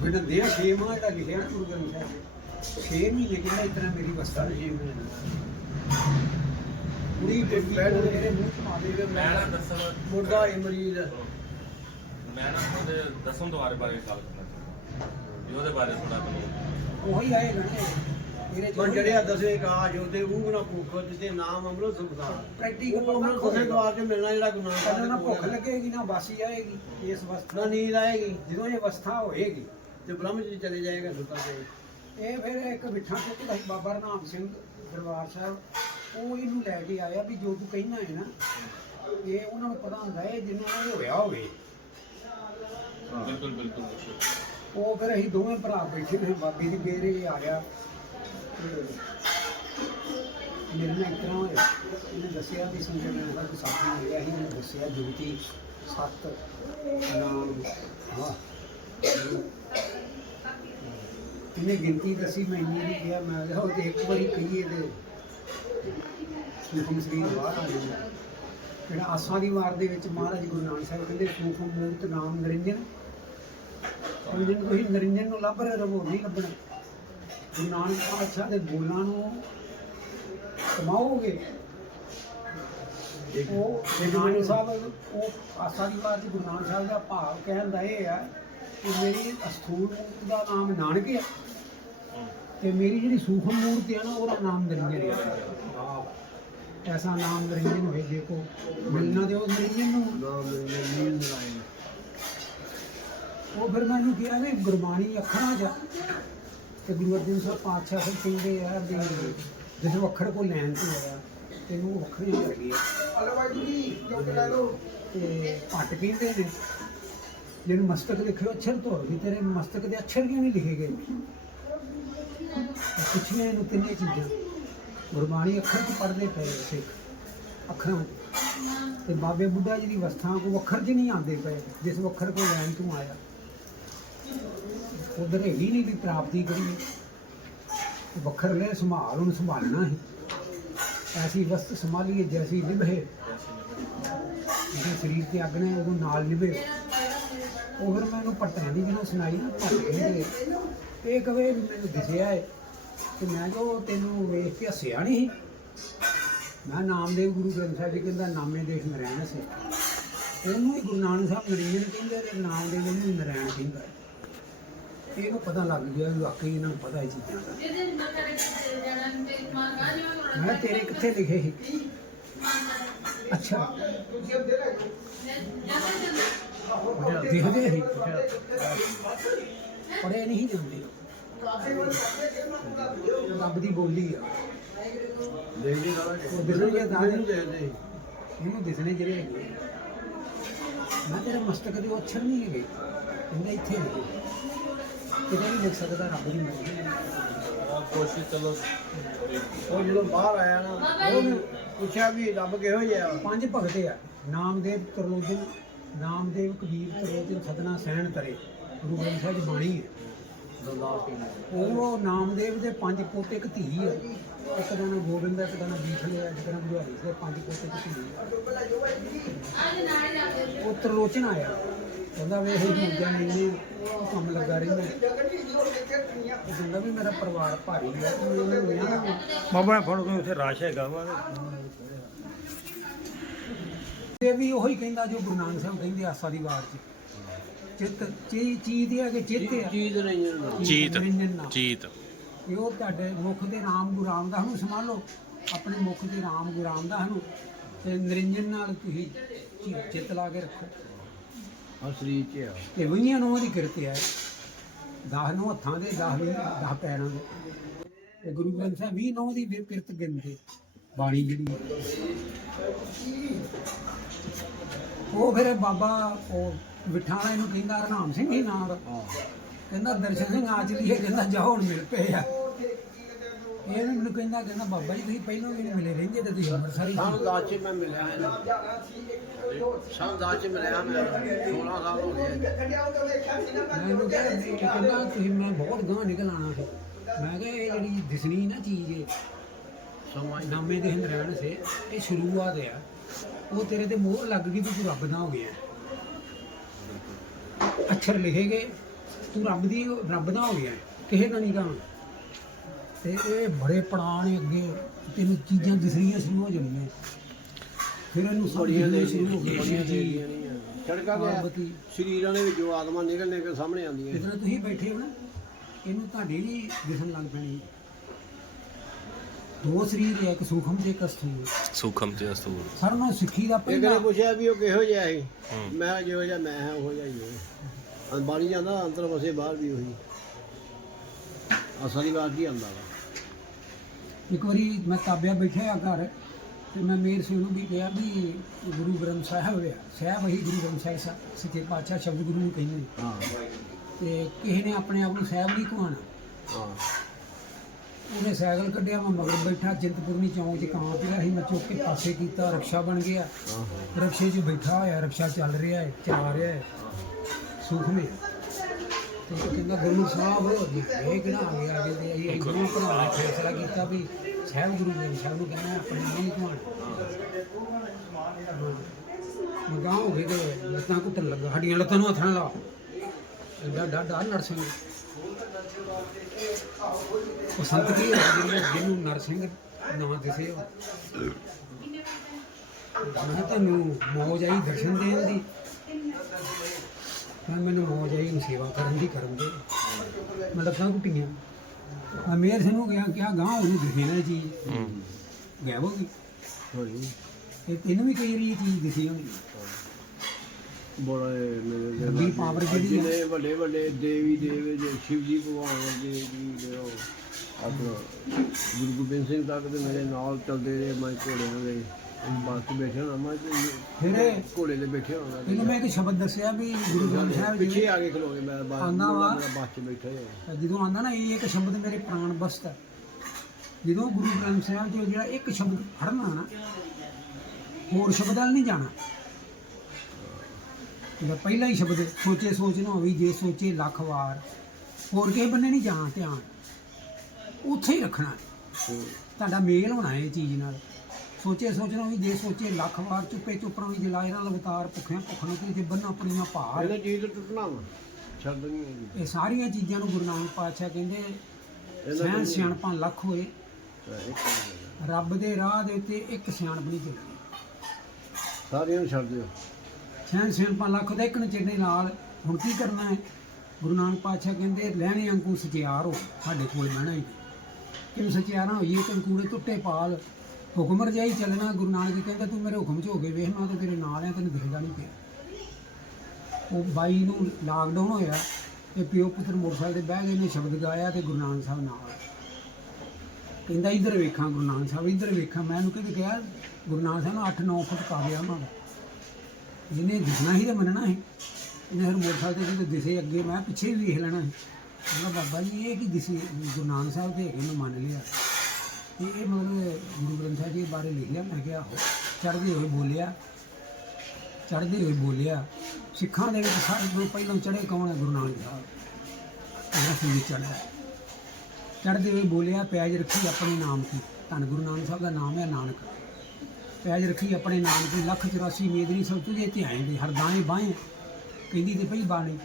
ਬਿਨਾਂ ਦੇ 6 ਮਾਹ ਜਿਹੜਾ ਲਿਖਿਆ ਨਾ ਗੁਰੂ ਗ੍ਰੰਥ ਸਾਹਿਬ 6 ਮਹੀਨੇ ਕਹਿੰਦਾ ਇਤਨਾ ਮੇਰੀ ਵਸਤਾ ਨਹੀਂ ਪੂਰੀ ਬੇਬੀ ਮੇਰੇ ਮੂੰਹ ਚ ਪਾ ਦੇ ਮੈਂ ਨਾ ਦੱਸਣ ਮੁਰਦਾ ਹੈ ਮਰੀਜ਼। ਮੈਂ ਨਾ ਉਹਦੇ ਦਸਮ ਦੁਆਰੇ ਬਾਰੇ ਗੱਲ ਕਰਨਾ ਚਾਹੁੰਦਾ। ਵੀ ਉਹਦੇ ਬਾਰੇ ਥੋੜਾ ਤੁਹਾਨੂੰ ਉਹੀ ਆਏਗਾ ਨਾ ਪਰ ਜਿਹੜਿਆ ਦਸੇ ਕਾਜ ਉਹਦੇ ਉਹ ਨਾ ਭੁੱਖ ਤੇ ਨਾਮ ਅੰਮ੍ਰਿਤ ਸੰਸਾਰ। ਪ੍ਰੈਕਟੀਕਲ ਉਹ ਦਵਾਰ ਚ ਮਿਲਣਾ ਜਿਹੜਾ ਨਾਨਕ ਕਦੋਂ ਨਾ ਭੁੱਖ ਦੇ ਲੱਗੇਗੀ ਨਾ ਬਾਸੀ ਆਏਗੀ ਇਸ ਨਾ ਅਵਸਥਾ ਨੀਂਦ ਆਏਗੀ। ਜਦੋਂ ਇਹ ਅਵਸਥਾ ਹੋਏਗੀ ਤੇ ਬ੍ਰਹਮ ਜੀ ਚਲੇ ਜਾਏਗਾ ਸੁੱਤਾ ਤੇ। ਇਹ ਫਿਰ ਇੱਕ ਮਿੱਠਾ ਚੁੱਕਦਾ ਸੀ ਬਾਬਾ ਰਨਾਮ ਸਿੰਘ ਦਰਬਾਰ ਸਾਹਿਬ ਉਹ ਇਹਨੂੰ ਲੈ ਕੇ ਆਇਆ ਵੀ ਜੋ ਤੂੰ ਕਹਿਣਾ ਹੈ ਨਾ ਇਹ ਉਹਨਾਂ ਨੂੰ ਪਤਾ ਹੁੰਦਾ ਹੈ ਜਿੰਨਾ ਇਹ ਹੋਇਆ ਹੋਵੇ। ਬਿਲਕੁਲ ਬਿਲਕੁਲ ਬਿਲਕੁਲ। ਉਹ ਫਿਰ ਅਸੀਂ ਦੋਵੇਂ ਭਰਾ ਬੈਠੇ ਨੇ ਬਾਬੇ ਦੀ ਬੇਰੇ ਆ ਗਿਆ ਤੇ ਮੇਰੇ ਨਾਲ ਇਤਨਾ ਹੋਇਆ। ਇਹਨੇ ਦੱਸਿਆ ਵੀ ਸੰਜੇ ਨੇ ਦਾ ਸਾਥੀ ਮਿਲਿਆ ਸੀ। ਇਹਨੇ ਦੱਸਿਆ ਜੋਤੀ ਸੱਤ, ਨਾਮ, ਵਾਹ। ਇਹਨੇ ਗਿਣਤੀ ਦੱਸੀ, ਮੈਂ ਇੰਨੀ ਨਹੀਂ ਕਿਹਾ। ਮੈਂ ਕਿਹਾ ਉਹ ਤੇ ਇੱਕ ਵਾਰੀ ਕਹੀਏ ਤੇ ਸੁਖਮ ਸ੍ਰੀ ਬਾਹਰ ਆ ਜਾਂਦਾ ਜਿਹੜਾ ਆਸਾਂ ਦੀ ਵਾਰ ਦੇ ਵਿੱਚ ਮਹਾਰਾਜ ਗੁਰੂ ਨਾਨਕ ਸਾਹਿਬ ਕਹਿੰਦੇ, ਸੁਖਮ ਮੂਰਤ ਨਾਮ ਨਿਰੰਜਨ। ਹੁਣ ਜਿਹਨੂੰ ਤੁਸੀਂ ਨਿਰੰਜਨ ਨੂੰ ਲੱਭ ਰਹੇ ਰਹੋ ਨਹੀਂ ਲੱਭਣਾ। ਗੁਰੂ ਨਾਨਕ ਪਾਤਸ਼ਾਹ ਦੇ ਬੋਲਾਂ ਨੂੰ ਕਮਾਓਗੇ? ਉਹ ਗੁਰੂ ਨਾਨਕ ਸਾਹਿਬ ਉਹ ਆਸਾ ਦੀ ਬਾਤ ਗੁਰੂ ਨਾਨਕ ਸਾਹਿਬ ਦਾ ਭਾਵ ਕਹਿਣ ਦਾ ਇਹ ਆ ਕਿ ਮੇਰੀ ਅਸਥੂਲ ਮੂਰਤ ਦਾ ਨਾਮ ਨਾਨਕ ਹੈ ਤੇ ਮੇਰੀ ਜਿਹੜੀ ਸੂਖਮ ਮੂਰਤ ਹੈ ਨਾ ਉਹਦਾ ਨਾਮ ਨਿਰੰਜਨ ਹੈ। ਐਸਾ ਨਾਮ ਨਿਰੰਜਨ ਹੋਏ ਦੇਖੋ। ਮਿਲਣਾ ਤੇ ਉਹ ਨਿਰੰਜਨ ਨੂੰ। ਨਾਮ ਉਹ ਫਿਰ ਮੈਨੂੰ ਕਿਹਾ ਵੀ ਗੁਰਬਾਣੀ ਅੱਖਰਾਂ ਆ। ਤੇ ਗੁਰੂ ਅਰਜਨ ਸਾਹਿਬ ਪਾਤਸ਼ਾਹ ਫਿਰ ਕਹਿੰਦੇ ਆ ਵੀ ਜਦੋਂ ਅੱਖਰ ਕੋ ਲੈਣ ਤੋਂ ਆਇਆ ਤੈਨੂੰ ਉਹ ਅੱਖਰ ਹੀ ਕਰ ਤੇ ਪੱਟ ਕਹਿੰਦੇ ਨੇ ਜਿਹਨੂੰ ਮਸਤਕ ਲਿਖਿਓ ਅੱਛਰ ਤੋਂ ਵੀ ਤੇਰੇ ਮਸਤਕ ਦੇ ਅੱਛਰ ਕਿਉਂ ਨਹੀਂ ਲਿਖੇ ਗਏ? ਪੁੱਛੀਆਂ ਇਹਨੂੰ ਤਿੰਨੇ ਚੀਜ਼ਾਂ। ਗੁਰਬਾਣੀ ਅੱਖਰ ਚ ਪੜ੍ਹਦੇ ਪਏ ਸਿੱਖ, ਅੱਖਰਾਂ ਤੇ ਬਾਬੇ ਬੁੱਢਾ ਜੀ ਦੀ ਅਵਸਥਾ ਕੋ ਅੱਖਰ 'ਚ ਨਹੀਂ ਆਉਂਦੇ ਪਏ, ਜਿਸ ਵੱਖਰ ਕੋ ਲੈਣ ਤੋਂ ਆਇਆ। ਉਧਰ ਹੈਗੀ ਨਹੀਂ ਵੀ ਪ੍ਰਾਪਤੀ ਕਰੀਏ ਵੱਖਰ ਲੈ ਸੰਭਾਲ ਨੂੰ ਸੰਭਾਲਣਾ ਹੀ ਐਸੀ ਵਸਤ ਸੰਭਾਲੀਏ, ਜੈਸੀ ਨਿਭੇ। ਜਿਹਦੇ ਸਰੀਰ ਤੇ ਅੱਗ ਨੇ ਉਦੋਂ ਨਾਲ ਨਿਭੇ। ਉਹ ਫਿਰ ਮੈਨੂੰ ਪਟਿਆਂ ਦੀ ਜਦੋਂ ਸੁਣਾਈ ਨਾ, ਪਟ ਗਏ ਇਹ ਕਵੇ ਮੈਨੂੰ ਦਿਸਿਆ ਹੈ ਕਿ ਮੈਂ ਕਿਹਾ ਤੈਨੂੰ ਵੇਖ ਕੇ ਹੱਸਿਆ ਨਹੀਂ ਸੀ। ਮੈਂ ਨਾਮਦੇਵ ਗੁਰੂ ਗ੍ਰੰਥ ਸਾਹਿਬ ਜੀ ਕਹਿੰਦਾ, ਨਾਮੇ ਦੇਖ ਨਰੈਣ ਸੇ। ਉਹਨੂੰ ਹੀ ਗੁਰੂ ਨਾਨਕ ਸਾਹਿਬ ਨਰੀਨ ਕਹਿੰਦੇ ਤੇ ਨਾਮਦੇਵ ਉਹਨੂੰ ਨਰੈਣ ਕਹਿੰਦਾ। ਇਹਨੂੰ ਪਤਾ ਲੱਗ ਗਿਆ ਵੀ ਵਾਕਈ ਇਹਨਾਂ ਨੂੰ ਪਤਾ ਇਹ ਚੀਜ਼ਾਂ ਦਾ। ਮੈਂ ਤੇਰੇ ਕਿੱਥੇ ਲਿਖੇ ਸੀ? ਅੱਛਾ। ਦੇਖਦੇ ਸੀ ਪੜੇ ਨਹੀਂ ਜਾਂਦੇ। ਰੱਬ ਦੀ ਬੋਲੀ ਆ। ਦੇਖਦੇ ਉਹ ਦਾਣੇ। ਨਹੀਂ ਦੇਖਦੇ ਇਹਨੂੰ ਦਿਸਣੇ ਜਿਹੜੇ ਹੈਗੇ ਮੈਂ ਤੇਰੇ ਮਸਤਕ ਦੇ ਉਹ ਅੱਛਰ ਨਹੀਂ ਹੈਗੇ। ਕਹਿੰਦਾ ਇੱਥੇ ਹੈਗੇ ਕਿਤੇ ਨਹੀਂ ਲਿਖ ਸਕਦਾ ਰੱਬ ਦੀ ਮਰਜ਼ੀ ਆਹ ਕੋਸ਼ਿਸ਼ ਚਲੋ। ਉਹ ਜਦੋਂ ਬਾਹਰ ਆਇਆ ਨਾ ਉਹਨੂੰ ਪੁੱਛਿਆ ਵੀ ਰੱਬ ਕਿਹੋ ਜਿਹਾ ਵਾ? ਪੰਜ ਭਗਤ ਆ। ਨਾਮਦੇਵ ਤਰਲੋਚਨ ਨਾਮਦੇਵ ਕਬੀਰ ਤਰਲੋਚਨ ਸਦਨਾ ਸਹਿਣ ਤਰੇ। ਗੁਰੂ ਗ੍ਰੰਥ ਸਾਹਿਬ ਦੀ ਬਾਣੀ ਹੈ। ਉਹ ਨਾਮਦੇਵ ਦੇ ਪੰਜ ਪੋਤੇ ਇੱਕ ਧੀ ਹੈ ਇੱਕ ਦਾ ਨਾਮ ਗੋਬਿੰਦ ਹੈ ਇੱਕ ਦਾ ਨਾਮ ਬੀਖਲੇ ਹੈ ਇੱਕ ਦਾ ਨਾਮ ਬੁਝਾਰੀ ਦੇ ਪੰਜ ਪੋਤੇ ਇੱਕ ਧੀ ਹੈ ਉਹ ਤਰਲੋਚਨ ਆਇਆ। ਕਹਿੰਦਾ ਵੇ ਇਹ ਦੂਜਾ ਨਹੀਂ ਕੰਮ ਲੱਗਾ ਰਹਿੰਦਾ ਉਹ ਕਹਿੰਦਾ ਵੀ ਮੇਰਾ ਪਰਿਵਾਰ ਭਾਰੀ ਹੈ ਤੇ ਉਹਨੇ ਵਿਆਹ ਨਾ ਬਾਬਾ ਫੜ ਕੋਈ ਉੱਥੇ ਰਸ਼ ਹੈਗਾ ਵਾ। ਤੇ ਵੀ ਉਹੀ ਕਹਿੰਦਾ ਜੋ ਗੁਰੂ ਨਾਨਕ ਸਾਹਿਬ ਕਹਿੰਦੇ ਆਸਾ ਦੀ ਵਾਰ ਚ। ਚਿੱਤ ਚੀ ਚੀਜ਼ ਦੇ ਅਗੇ ਚਿੱਤ ਆ। ਚੀਜ਼ ਨਹੀਂ ਨਾਮ। ਜੀਤ ਇਹ ਉਹ ਤੁਹਾਡੇ ਮੁਖ ਦੇ ਰਾਮ ਗੁਰੂ ਰਾਮਦਾਸ ਨੂੰ ਸੰਭਾਲੋ। ਆਪਣੇ ਮੁਖ ਦੇ ਰਾਮ ਗੁਰੂ ਰਾਮਦਾਸ ਨੂੰ। ਤੇ ਨਿਰੰਜਨ ਨਾਲ ਤੁਸੀਂ ਚਿੱਤ ਲਾ ਕੇ ਰੱਖੋ। ਆ ਸਰੀਰ ਚ ਆ। ਤੇ ਵਈਆਂ ਨੂੰ ਉਹਦੀ ਕਿਰਤ ਹੈ ਦਸ ਨੂੰ ਹੱਥਾਂ ਦੇ 10 ਵੀ 10 ਪੈਰਾਂ ਦੇ। ਤੇ ਗੁਰੂ ਗ੍ਰੰਥ ਸਾਹਿਬ 20 ਨੌ ਦੀ ਵੀ ਕਿਰਤ ਗਿਣਦੇ। ਬਾਣੀ ਜਿਹੜੀ। ਉਹ ਫਿਰ ਬਾਬਾ ਉਹ ਵਿਠਾ ਵਾਲੇ ਨੂੰ ਕਹਿੰਦਾ ਹਰਨਾਮ ਸਿੰਘ ਹੀ ਨਾਮ ਦਾ ਕਹਿੰਦਾ ਦਰਸ਼ਨ ਸਿੰਘ ਆ ਚਲੀਏ ਕਹਿੰਦਾ ਜਾਓ ਹੁਣ ਮਿਲ ਪਏ ਆ। ਇਹ ਵੀ ਮੈਨੂੰ ਕਹਿੰਦਾ ਕਹਿੰਦਾ ਬਾਬਾ ਜੀ ਤੁਸੀਂ ਪਹਿਲਾਂ ਵੀ ਨਹੀਂ ਮਿਲੇ ਰਹਿੰਦੇ ਤੇ ਤੁਸੀਂ ਅੰਮ੍ਰਿਤਸਰ ਹੀ ਸਾਨੂੰ ਦਾਚ ਚ ਮੈਂ ਮਿਲਿਆ ਹੈ ਨਾ। ਸਾਨੂੰ ਦਾਚ ਚ ਮਿਲਿਆ ਮੈਂ 16 ਸਾਲ ਹੋ ਗਏ। ਮੈਨੂੰ ਕਿਹਾ ਵੀ ਕਹਿੰਦਾ ਤੁਸੀਂ ਮੈਂ ਬਹੁਤ ਗਾਂ ਨਿਕਲ ਆਣਾ ਸੀ। ਮੈਂ ਕਿਹਾ ਇਹ ਜਿਹੜੀ ਦਿਸਣੀ ਨਾ ਚੀਜ਼ ਇਹ ਨਾਮੇ ਦੇ ਹਿੰਦ ਰਹਿਣ ਸੇ ਇਹ ਸ਼ੁਰੂਆਤ ਆ। ਉਹ ਤੇਰੇ ਤੇ ਮੋਹਰ ਲੱਗ ਗਈ ਤੂੰ ਰੱਬ ਦਾ ਹੋ ਗਿਆ। ਅੱਖਰ ਲਿਖੇ ਗਏ ਤੂੰ ਰੱਬ ਦੀ ਰੱਬ ਦਾ ਹੋ ਗਿਆ। ਕਿਸੇ ਦਾ ਨਹੀਂ ਗਾ ਤੇ ਇਹ ਬੜੇ ਪੁਰਾਣੇ ਅੱਗੇ। ਤੈਨੂੰ ਚੀਜ਼ਾਂ ਦਿਸਣੀਆਂ ਸ਼ੁਰੂ ਹੋ ਜਾਣੀਆਂ। ਫਿਰ ਇਹਨੂੰ ਬੜੀਆਂ ਦੇ ਸ਼ੁਰੂ ਹੋ ਗਈਆਂ ਬੜੀਆਂ ਜੀ ਛੜਕਾ ਗਿਆ ਪਾਰਵਤੀ ਸਰੀਰਾਂ ਦੇ ਵਿੱਚੋਂ ਆਤਮਾ ਨਿਕਲ ਨਿਕਲ ਸਾਹਮਣੇ ਆਉਂਦੀਆਂ। ਜਿਸ ਤਰ੍ਹਾਂ ਤੁਸੀਂ ਬੈਠੇ ਹੋ ਨਾ ਇਹਨੂੰ ਤੁਹਾਡੀ ਵੀ ਦਿਸਣ ਲੱਗ ਪੈਣੀ। ਦੋ ਸਰੀਰ ਹੈ ਇੱਕ ਸੂਖਮ ਤੇ ਇੱਕ ਸਥੂਲ ਸੂਖਮ ਤੇ ਅਸੂਰ ਸਾਰਿਆਂ ਨੂੰ ਸਿੱਖੀ ਦਾ ਇੱਕ ਪਹਿਲਾ ਨੇ ਪੁੱਛਿਆ ਵੀ ਉਹ ਕਿਹੋ ਜਿਹਾ ਸੀ? ਹੂੰ। ਮੈਂ ਜਿਹੋ ਜਿਹਾ ਮੈਂ ਹਾਂ ਉਹ ਜਿਹਾ ਹੀ ਹੈ। ਅੰਬਾਰੀ ਜਾਂਦਾ ਅੰਦਰ ਵਸੇ ਬਾਹਰ ਵੀ ਉਹੀ। ਅਸਲੀ ਬਾਤ ਹੀ ਆਂਦਾ ਵਾ? ਇੱਕ ਵਾਰੀ ਮੈਂ ਤਾਬਿਆ ਬੈਠਿਆ ਘਰ ਤੇ ਮੈਂ ਮੇਰ ਸਿੰਘ ਨੂੰ ਵੀ ਕਿਹਾ ਵੀ ਗੁਰੂ ਗ੍ਰੰਥ ਸਾਹਿਬ ਆ ਸਾਹਿਬ ਹੀ ਗੁਰੂ ਗ੍ਰੰਥ ਸਾਹਿਬ ਸਾ- ਸੱਚੇ ਪਾਤਸ਼ਾਹ ਸ਼ਬਦ ਗੁਰੂ ਨੂੰ ਕਹਿੰਦੇ ਨੇ। ਹਾਂ। ਤੇ ਕਿਸੇ ਨੇ ਆਪਣੇ ਆਪ ਨੂੰ ਸਾਹਿਬ ਨਹੀਂ ਕਹਾਣਾ ਹਾਂ। ਉਹਨੇ ਸਾਈਕਲ ਕੱਢਿਆ ਮੈਂ ਮਗਰ ਬੈਠਾ ਚਿੰਤਪੁਰਨੀ ਚੌਂਕ 'ਚ ਕਾਂ ਪਿਆ ਸੀ ਮੈਂ ਚੁੱਕ ਕੇ ਪਾਸੇ ਕੀਤਾ ਰਕਸ਼ਾ ਬਣ ਗਿਆ। ਰਕਸ਼ੇ 'ਚ ਬੈਠਾ ਹੋਇਆ ਰਕਸ਼ਾ ਚੱਲ ਰਿਹਾ ਹੈ ਚਲਾ ਰਿਹਾ ਹੈ। ਸੁਖ ਤੇ ਉਹ ਕਹਿੰਦਾ ਗੁਰੂ ਸਾਹਿਬ ਇਹ ਕਿਹੜਾ ਆ ਗਿਆ ਅੱਗੇ ਤੇ ਅਸੀਂ ਗੁਰੂ ਭਰਾ ਨੇ ਫੈਸਲਾ ਕੀਤਾ ਵੀ ਸਾਹਿਬ ਗੁਰੂ ਗ੍ਰੰਥ ਸਾਹਿਬ ਨੂੰ ਕਹਿਣਾ ਆਪਣੇ ਨਹੀਂ ਕਹਾਣਾ ਮਗਾਂ ਹੋ। ਗਏ ਤੇ ਲੱਤਾਂ ਘੁੱਟਣ ਲੱਗਾ ਸਾਡੀਆਂ ਲੱਤਾਂ ਨੂੰ ਹੱਥ ਨਾਲ ਲਾ ਨਰਸਿੰਘ। ਉਹ ਸੰਤ ਕੀ ਹੈ ਜਿਹਨੂੰ ਜਿਹਨੂੰ ਨਰਸਿੰਘ ਨਾਂ ਦਿਸੇ ਹੋ ਮੈਂ ਕਿਹਾ ਤੁਹਾਨੂੰ ਮੌਜ ਆਈ ਦਰਸ਼ਨ ਦੇਣ ਦੀ? ਮੈਂ ਮੈਨੂੰ ਮੌਜ ਆਈ ਨੂੰ ਸੇਵਾ ਕਰਨ ਦੀ ਕਰਨ ਦੇ। ਮੈਂ ਲੱਤਾਂ ਘੁੱਟੀਆਂ ਮੈਂ ਮੇਰ ਸਿੰਘ ਨੂੰ ਗਿਆ ਕਿਹਾ ਗਾਂ ਉਹਨੂੰ ਦਿਖੇ ਨਾ ਚੀਜ਼। ਗਿਆ ਉਹ ਹੋਈ ਇਹ ਤੈਨੂੰ ਵੀ ਕਈ ਵਾਰੀ ਇਹ ਚੀਜ਼ ਦਿਖੀ ਹੋਣੀ। ਬੜੇ ਮੇਰੇ ਰੱਬੀ power ਜਿਹੜੀ। ਜਿਹਨੇ ਵੱਡੇ ਵੱਡੇ ਦੇਵੀ ਦੇਵੇ ਜੇ ਸ਼ਿਵ ਜੀ ਭਗਵਾਨ ਵਰਗੇ ਜੀ ਦੇ ਉਹ ਆਪਣਾ ਗੁਰੂ ਗੋਬਿੰਦ ਸਿੰਘ ਤੱਕ ਦੇ ਮੇਰੇ ਨਾਲ ਚੱਲਦੇ ਰਹੇ ਮੈਂ ਘੋੜਿਆਂ ਦੇ ਬੈਠਾ ਮੈਂ ਫਿਰ ਬੈਠੇ ਹੋਣਾ। ਇੱਕ ਸ਼ਬਦ ਦੱਸਿਆ ਵੀ ਗੁਰੂ ਗ੍ਰੰਥ ਸਾਹਿਬ ਪਿੱਛੇ ਜੀ ਆ ਕੇ ਖਲੋ ਕੇ ਮੈਂ ਬੱਸ ਆਉਂਦਾ ਵਾ। ਮੇਰਾ ਬੱਸ 'ਚ ਬੈਠਾ ਹੈ ਜਦੋਂ ਆਂਦਾ ਨਾ ਇਹ ਇੱਕ ਸ਼ਬਦ ਮੇਰੇ ਪ੍ਰਾਣ ਬਸਤ ਹੈ ਜਦੋਂ ਗੁਰੂ ਗ੍ਰੰਥ ਸਾਹਿਬ ਜੀ ਜਿਹੜਾ ਇੱਕ ਸ਼ਬਦ ਫੜਨਾ ਨਾ ਹੋਰ ਸ਼ਬਦ ਨਹੀਂ ਜਾਣਾ। ਜਿਹੜਾ ਪਹਿਲਾ ਹੀ ਸ਼ਬਦ ਸੋਚੇ ਸੋਚ ਨਾ ਹੋਈ ਜੇ ਸੋਚੇ ਲੱਖ ਵਾਰ ਹੋਰ ਕਿਸੇ ਬੰਨੇ ਨਹੀਂ ਜਾਣਾ ਧਿਆਨ। ਉੱਥੇ ਹੀ ਰੱਖਣਾ। ਤੁਹਾਡਾ ਮੇਲ ਹੋਣਾ ਇਹ ਚੀਜ਼ ਨਾਲ। ਸੋਚੇ ਸੋਚਣਾ ਵੀ ਜੇ ਸੋਚੇ ਲੱਖ ਵਾਰ ਚੁੱਪੇ ਚੁੱਪਣਾ ਵੀ ਜਲਾਏ ਨਾਲ ਅਵਤਾਰ ਭੁੱਖਿਆਂ ਭੁੱਖਣ ਤੇ ਜੇ ਬੰਨਾ ਆਪਣੀਆਂ ਭਾਰ ਇਹਨੇ ਚੀਜ਼ ਤੋਂ ਟੁੱਟਣਾ ਵਾ ਛੱਡ ਨਹੀਂ ਹੈਗੀ ਇਹ ਸਾਰੀਆਂ ਚੀਜ਼ਾਂ ਨੂੰ ਗੁਰੂ ਨਾਨਕ ਪਾਤਸ਼ਾਹ ਕਹਿੰਦੇ ਸਹਿਣ ਸਿਆਣਪਾਂ ਲੱਖ ਹੋਏ। ਇੱਕ ਰੱਬ ਦੇ ਰਾਹ ਦੇ ਉੱਤੇ ਇੱਕ ਸਿਆਣਪ ਨਹੀਂ ਚੱਲਣੀ ਸਾਰਿਆਂ ਨੂੰ ਛੱਡ ਦਿਓ। ਸਹਿਣ ਸਿਆਣਪਾਂ ਲੱਖ ਦਾ ਇੱਕ ਨਚੇੜੇ ਨਾਲ। ਹੁਣ ਕੀ ਕਰਨਾ ਹੈ? ਗੁਰੂ ਨਾਨਕ ਪਾਤਸ਼ਾਹ ਕਹਿੰਦੇ ਲੈਣੇ ਅੰਕੂ ਸਚਿਆਰ ਹੋ ਸਾਡੇ ਕੋਲ ਬਹਿਣਾ ਹੀ ਕਿ ਸਚਿਆਰਾਂ ਹੋਈਏ? ਤੇ ਕੂੜੇ ਟੁੱਟੇ ਪਾਲ। ਹੁਕਮ ਰਜਾਈ ਚੱਲਣਾ, ਗੁਰੂ ਨਾਨਕ ਜੀ ਕਹਿੰਦਾ, ਤੂੰ ਮੇਰੇ ਹੁਕਮ 'ਚ ਹੋ ਕੇ ਵੇਖ, ਮੈਂ ਤਾਂ ਤੇਰੇ ਨਾਲ ਆ, ਤੈਨੂੰ ਦਿਖਦਾ ਨਹੀਂ ਪਿਆ। ਉਹ ਬਾਈ ਨੂੰ ਲਾਕਡਾਊਨ ਹੋਇਆ ਤੇ ਪਿਓ ਪੁੱਤਰ ਮੋਟਰਸਾਈਕਲ ਤੇ ਬਹਿ ਗਏ ਨੇ, ਸ਼ਬਦ ਗਾਇਆ ਤੇ ਗੁਰੂ ਨਾਨਕ ਸਾਹਿਬ ਨਾਲ ਕਹਿੰਦਾ, ਇੱਧਰ ਵੇਖਾਂ, ਗੁਰੂ ਨਾਨਕ ਸਾਹਿਬ, ਇੱਧਰ ਵੇਖਾਂ। ਮੈਂ ਉਹਨੂੰ ਕਹਿੰਦੇ, ਕਿਹਾ, ਗੁਰੂ ਨਾਨਕ ਸਾਹਿਬ ਨੂੰ 8-9 ਫੁੱਟ ਕਾਵਿਆ ਉਹਨਾਂ ਦਾ। ਜਿਹਨੇ ਦਿਖਣਾ ਹੀ ਤੇ ਮੰਨਣਾ ਸੀ। ਇਹਨੇ ਹਰ ਮੋਟਰਸਾਈਕਲ ਤੇ ਜਦੋਂ ਦਿਸੇ ਅੱਗੇ। ਮੈਂ ਪਿੱਛੇ ਵੀ ਵੇਖ ਲੈਣਾ ਸੀ। ਕਹਿੰਦਾ ਬਾਬਾ ਜੀ, ਇਹ ਕੀ ਦਿਸੇ? ਗੁਰੂ ਨਾਨਕ ਸਾਹਿਬ ਦੇ ਹੈਗੇ ਮੈਂ ਮੰਨ ਲਿਆ। ਤੇ ਇਹ ਮਤਲਬ ਗੁਰੂ ਗ੍ਰੰਥ ਸਾਹਿਬ ਜੀ ਬਾਰੇ ਲਿਖਿਆ ਮੈਂ ਕਿਹਾ ਚੜ੍ਹਦੇ ਹੋਏ ਬੋਲਿਆ। ਚੜ੍ਹਦੇ ਹੋਏ ਬੋਲਿਆ। ਸਿੱਖਾਂ ਦੇ ਵਿੱਚ ਸਭ ਤੋਂ ਪਹਿਲਾਂ ਚੜ੍ਹੇ, ਕੌਣ ਹੈ? ਗੁਰੂ ਨਾਨਕ ਸਾਹਿਬ। ਉਹਨਾਂ ਸੂਰਜ ਚੜ੍ਹਦਾ ਚੜ੍ਹਦੇ ਹੋਏ ਬੋਲਿਆ, ਪਿਆਜ ਰੱਖੀ ਆਪਣੇ ਨਾਮ ਕੀ ਧੰਨ ਗੁਰੂ ਨਾਨਕ ਸਾਹਿਬ ਦਾ ਨਾਮ ਹੈ ਨਾਨਕ। ਪਿਆਜ ਰੱਖੀ ਆਪਣੇ ਨਾਮ ਕੀ ਲੱਖ 84 ਮੇਦਰੀ ਸਭ ਤੁਝੇ ਧਿਆਏ ਦੇ। ਹਰਦਾਏ ਦਾਣੇ ਬਾਹੇ। ਕਹਿੰਦੀ ਤੇ ਪਈ ਬਾਣੀ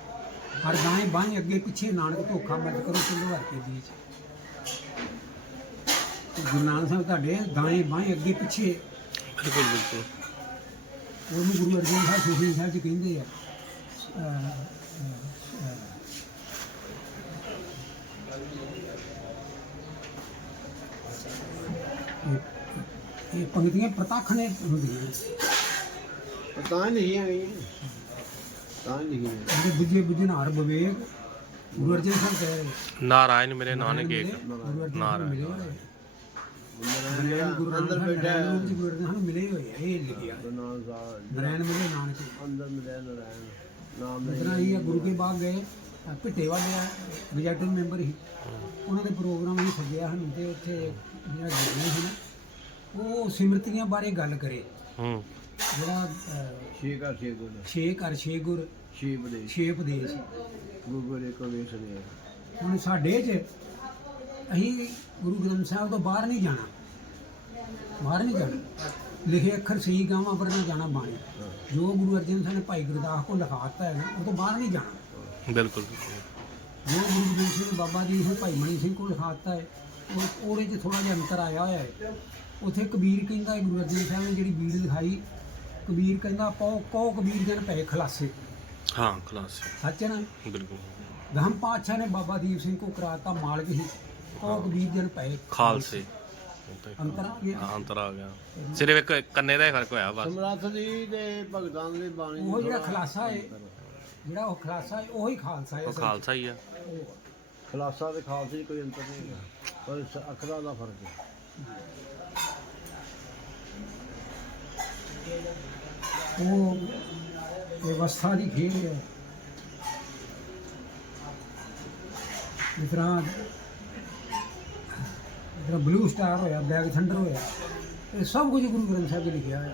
ਹਰਦਾਏ ਦਾਣੇ ਬਾਹੇ, ਅੱਗੇ ਪਿੱਛੇ ਨਾਨਕ ਧੋਖਾ ਮਤ ਕਰੋ ਚਲੋ ਹਰ ਕੇ ਬੀਚ ਗੁਰੂ ਨਾਨਕ ਸਾਹਿਬ ਤੁਹਾਡੇ ਦਾਣੇ ਬਾਹੇ ਅੱਗੇ ਪਿੱਛੇ। ਬਿਲਕੁਲ ਬਿਲਕੁਲ। ਉਹਨੂੰ ਗੁਰੂ ਅਰਜਨ ਸਾਹਿਬ ਸੁਖੀ ਸਾਹਿਬ ਜੀ ਕਹਿੰਦੇ ਆ। ਇਹ- ਇਹ ਪੰਕਤੀਆਂ ਪ੍ਰਤੱਖ ਨੇ ਹੁੰਦੀਆਂ। ਪਰ ਤਾਂ ਹੀ ਲਿਖੀਆਂ ਗਈਆਂ ਤਾਂ ਹੀ ਲਿਖੀਆਂ ਜਿਹੜੇ ਬੁੱਝੇ ਬੁੱਝਣਹਾਰ ਵਿਵੇਕ ਗੁਰੂ ਅਰਜਨ ਸਾਹਿਬ ਕਹਿ ਰਹੇ। ਨਾਰਾਇਣ ਮੇਰੇ ਨਾਨਕ ਏਕ। ਨਾਰਾਇਣ। ਅੰਦਰ ਬੈਠਾ ਨਾਰਾਇਣ ਰੂਪ ਚ ਗੁਰੂ ਨੂੰ ਮਿਲੇ ਹੋਏ ਆ ਇਹ ਲਿਖਿਆ। ਗੁਰੂ ਨਾਰਾਇਣ ਮਿਲੇ ਨਾਨਕ ਅੰਦਰ ਮਿਲਿਆ ਨਾਰਾਇਣ। ਨਾਮ ਤਰ੍ਹਾਂ ਹੀ ਗੁਰੂ ਕੇ ਬਾਗ ਗਏ ਭਿੱਟੇ ਵਾਲੇ ਆ ਗਜੈਟਨ ਮੈਂਬਰ ਸੀ ਉਹਨਾਂ ਦੇ ਪ੍ਰੋਗਰਾਮ ਹੀ ਸੱਜਿਆ ਸਾਨੂੰ ਤੇ ਉੱਥੇ ਜਿਹੜਾ ਗਿਆਨੀ ਸੀ ਨਾ ਉਹ ਸਿਮਰਤੀਆਂ ਬਾਰੇ ਗੱਲ ਕਰੇ। ਹੂੰ। ਜਿਹੜਾ ਛੇ ਘਰ ਛੇ ਗੁਰ। ਛੇ ਘਰ ਛੇ ਗੁਰ ਛੇ ਬਦੇ ਛੇ ਉਪਦੇਸ਼। ਗੁਰੂ ਇੱਕ ਵੇਖ ਲਿਆ ਹੁਣ ਸਾਡੇ 'ਚ ਅਸੀਂ ਗੁਰੂ ਗ੍ਰੰਥ ਸਾਹਿਬ ਤੋਂ ਬਾਹਰ ਨਹੀਂ ਜਾਣਾ। ਬਾਹਰ ਨਹੀਂ ਜਾਣਾ। ਲਿਖੇ ਅੱਖਰ ਸਹੀ ਗਾਵਾਂ ਪਰ ਨਾ ਜਾਣਾ ਬਾਣੀ। ਜੋ ਗੁਰੂ ਅਰਜਨ ਸਾਹਿਬ ਨੇ ਭਾਈ ਗੁਰਦਾਸ ਕੋ ਲਿਖਾਤਾ ਹੈ ਨਾ ਉਹ ਤੋਂ ਬਾਹਰ ਨਹੀਂ ਜਾਣਾ। ਬਿਲਕੁਲ। ਜੋ ਗੁਰੂ ਗੋਬਿੰਦ ਸਿੰਘ ਬਾਬਾ ਜੀ ਹੁਣ ਭਾਈ ਮਣੀ ਸਿੰਘ ਕੋਲ ਲਿਖਾਤਾ ਹੈ ਉਹ ਉਹਦੇ 'ਚ ਥੋੜਾ ਜਿਹਾ ਅੰਤਰ ਆਇਆ ਹੋਇਆ ਹੈ। ਉੱਥੇ ਕਬੀਰ ਕਹਿੰਦਾ ਗੁਰੂ ਅਰਜਨ ਸਾਹਿਬ ਨੇ ਜਿਹੜੀ ਬੀੜ ਲਿਖਾਈ ਕਬੀਰ ਕਹਿੰਦਾ ਪਉ ਕਉ ਕਬੀਰ ਜਨ ਪਏ ਖਲਾਸੇ। ਹਾਂ ਖਲਾਸ। ਸੱਚ ਹੈ ਨਾ? ਬਿਲਕੁਲ। ਗਹਮ ਪਾਤਸ਼ਾਹ ਨੇ ਬਾਬਾ ਦੀਪ ਸਿੰਘ ਕੋ ਕਰਾਤਾ ਮਾਲਕ ਹੀ। ਕਉ ਕਬੀਰ ਜਨ ਪਏ ਖਾਲਸੇ। ਅੰਤਰ ਆ ਗਿਆ। ਹਾਂ, ਅੰਤਰ ਆ ਗਿਆ। ਸਿਰਫ ਇੱਕ ਕੰਨੇ ਦਾ ਹੀ ਫ਼ਰਕ ਹੋਇਆ ਬਸ। ਸਮਰੱਥ ਦੀ ਤੇ ਭਗਤਾਂ ਦੀ ਬਾਣੀ ਉਹ ਜਿਹੜਾ ਖਲਾਸਾ ਹੈ ਜਿਹੜਾ ਉਹ ਖਲਾਸਾ ਹੈ ਉਹੀ ਖਾਲਸਾ ਹੈ ਉਹ। ਖਾਲਸਾ ਹੀ ਆ। ਉਹ ਖਲਾਸਾ ਤੇ ਖਾਲਸੇ 'ਚ ਕੋਈ ਅੰਤਰ ਨਹੀਂ ਪਰ ਅੱਖਰਾਂ ਦਾ ਫ਼ਰਕ ਹੈ। ਉਹ ਵਿਵਸਥਾ ਦੀ ਖੇਡ ਹੈ। ਜਿਸ ਤਰ੍ਹਾਂ ਜਿਸ ਬਲੂ ਸਟਾਰ ਹੋਇਆ ਬੈਗ ਥੰਡਰ ਹੋਇਆ, ਇਹ ਸਭ ਕੁਝ ਗੁਰੂ ਗ੍ਰੰਥ ਸਾਹਿਬ 'ਚ ਲਿਖਿਆ ਹੋਇਆ।